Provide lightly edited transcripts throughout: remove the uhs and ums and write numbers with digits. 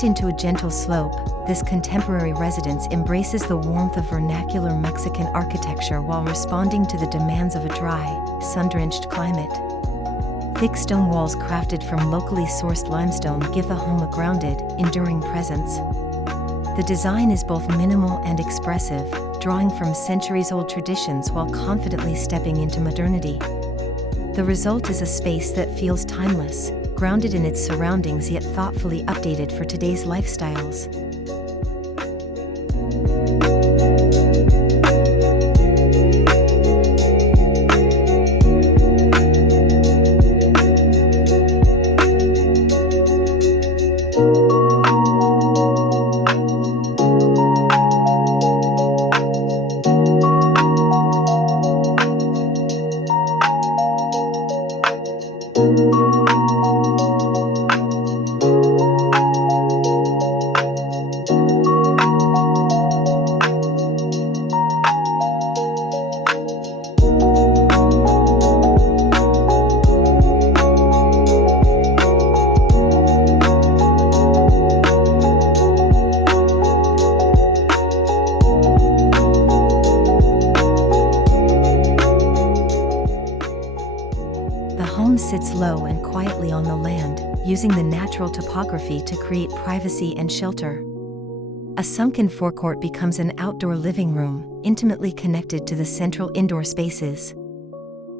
Tucked into a gentle slope, this contemporary residence embraces the warmth of vernacular Mexican architecture while responding to the demands of a dry, sun-drenched climate. Thick stone walls crafted from locally sourced limestone give the home a grounded, enduring presence. The design is both minimal and expressive, drawing from centuries-old traditions while confidently stepping into modernity. The result is a space that feels timeless, grounded in its surroundings yet thoughtfully updated for today's lifestyles. Sits low and quietly on the land, using the natural topography to create privacy and shelter. A sunken forecourt becomes an outdoor living room, intimately connected to the central indoor spaces.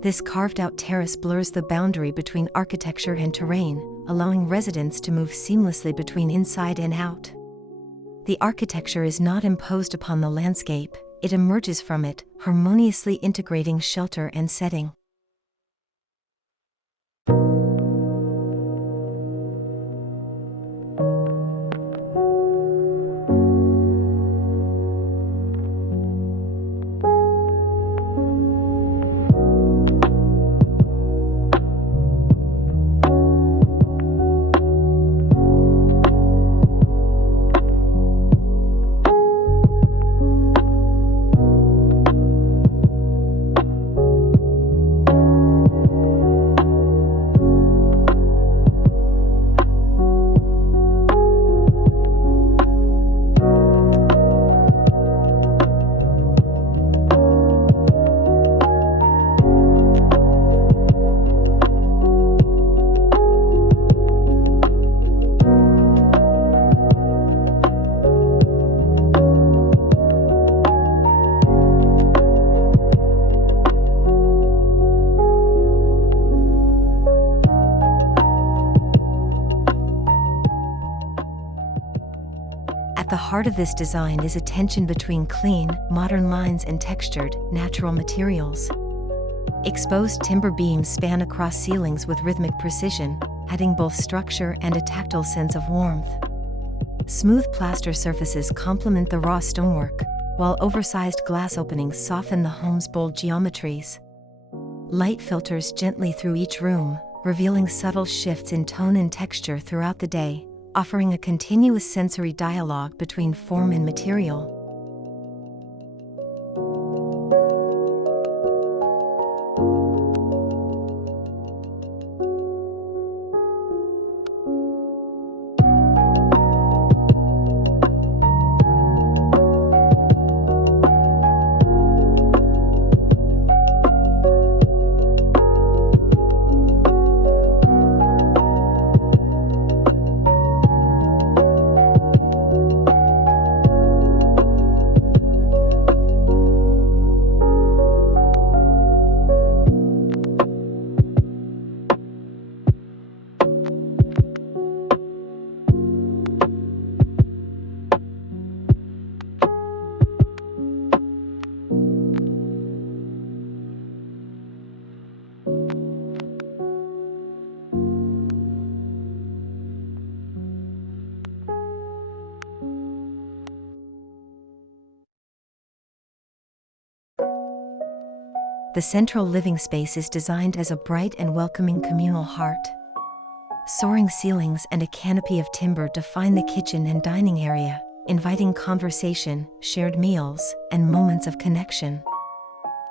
This carved-out terrace blurs the boundary between architecture and terrain, allowing residents to move seamlessly between inside and out. The architecture is not imposed upon the landscape, it emerges from it, harmoniously integrating shelter and setting. At the heart of this design is a tension between clean, modern lines and textured, natural materials. Exposed timber beams span across ceilings with rhythmic precision, adding both structure and a tactile sense of warmth. Smooth plaster surfaces complement the raw stonework, while oversized glass openings soften the home's bold geometries. Light filters gently through each room, revealing subtle shifts in tone and texture throughout the day, offering a continuous sensory dialogue between form and material. The central living space is designed as a bright and welcoming communal heart. Soaring ceilings and a canopy of timber define the kitchen and dining area, inviting conversation, shared meals, and moments of connection.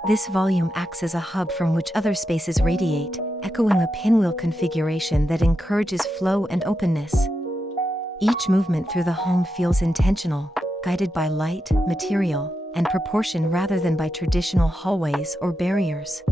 This volume acts as a hub from which other spaces radiate, echoing a pinwheel configuration that encourages flow and openness. Each movement through the home feels intentional, guided by light, material, and proportion rather than by traditional hallways or barriers.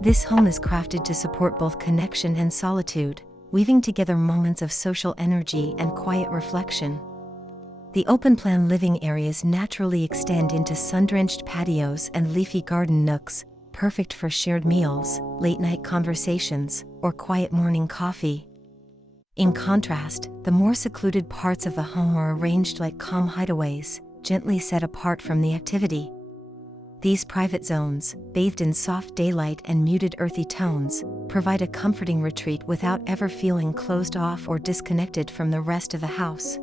This home is crafted to support both connection and solitude, weaving together moments of social energy and quiet reflection. The open-plan living areas naturally extend into sun-drenched patios and leafy garden nooks, perfect for shared meals, late-night conversations, or quiet morning coffee. In contrast, the more secluded parts of the home are arranged like calm hideaways, gently set apart from the activity. These private zones, bathed in soft daylight and muted earthy tones, provide a comforting retreat without ever feeling closed off or disconnected from the rest of the house.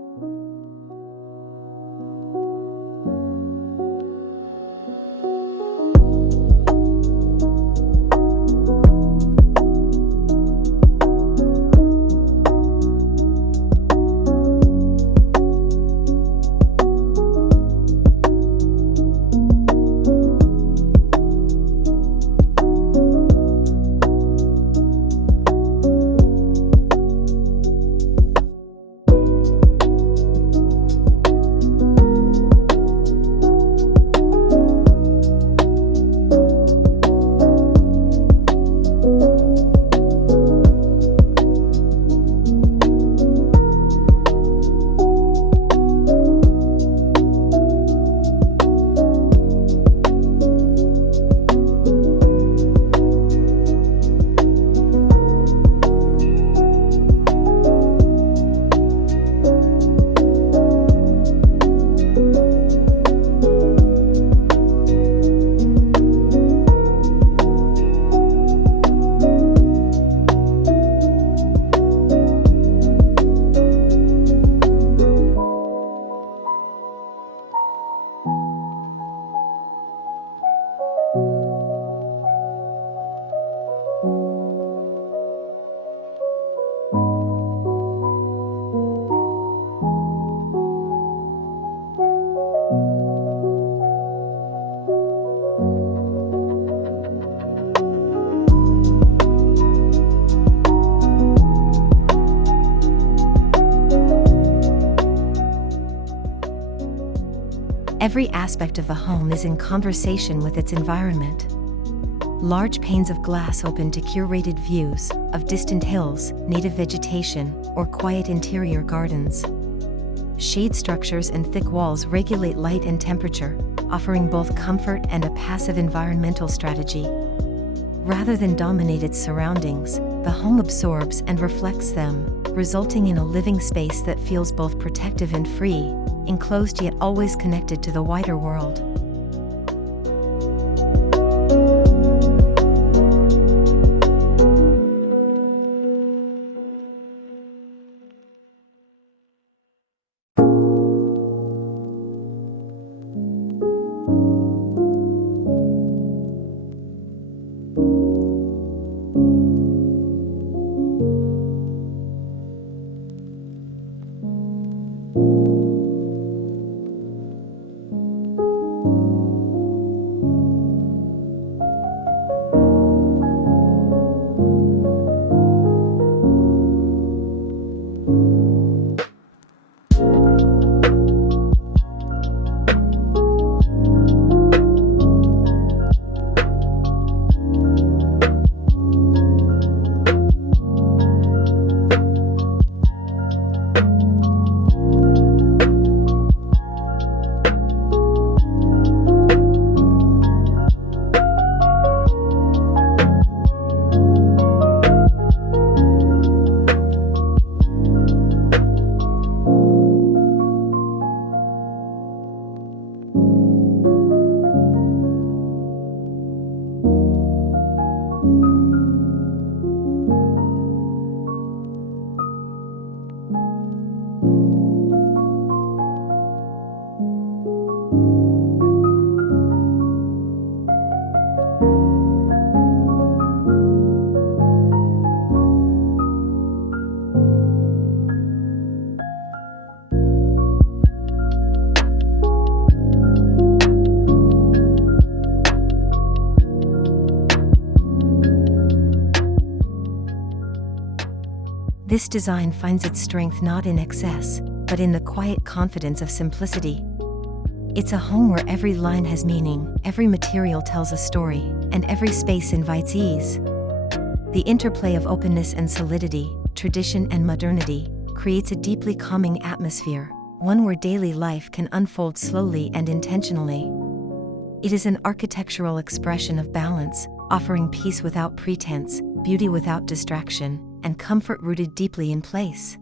Every aspect of the home is in conversation with its environment. Large panes of glass open to curated views of distant hills, native vegetation, or quiet interior gardens. Shade structures and thick walls regulate light and temperature, offering both comfort and a passive environmental strategy. Rather than dominate its surroundings, the home absorbs and reflects them, resulting in a living space that feels both protective and free, enclosed yet always connected to the wider world. This design finds its strength not in excess, but in the quiet confidence of simplicity. It's a home where every line has meaning, every material tells a story, and every space invites ease. The interplay of openness and solidity, tradition and modernity, creates a deeply calming atmosphere, one where daily life can unfold slowly and intentionally. It is an architectural expression of balance, offering peace without pretense, beauty without distraction, and comfort rooted deeply in place.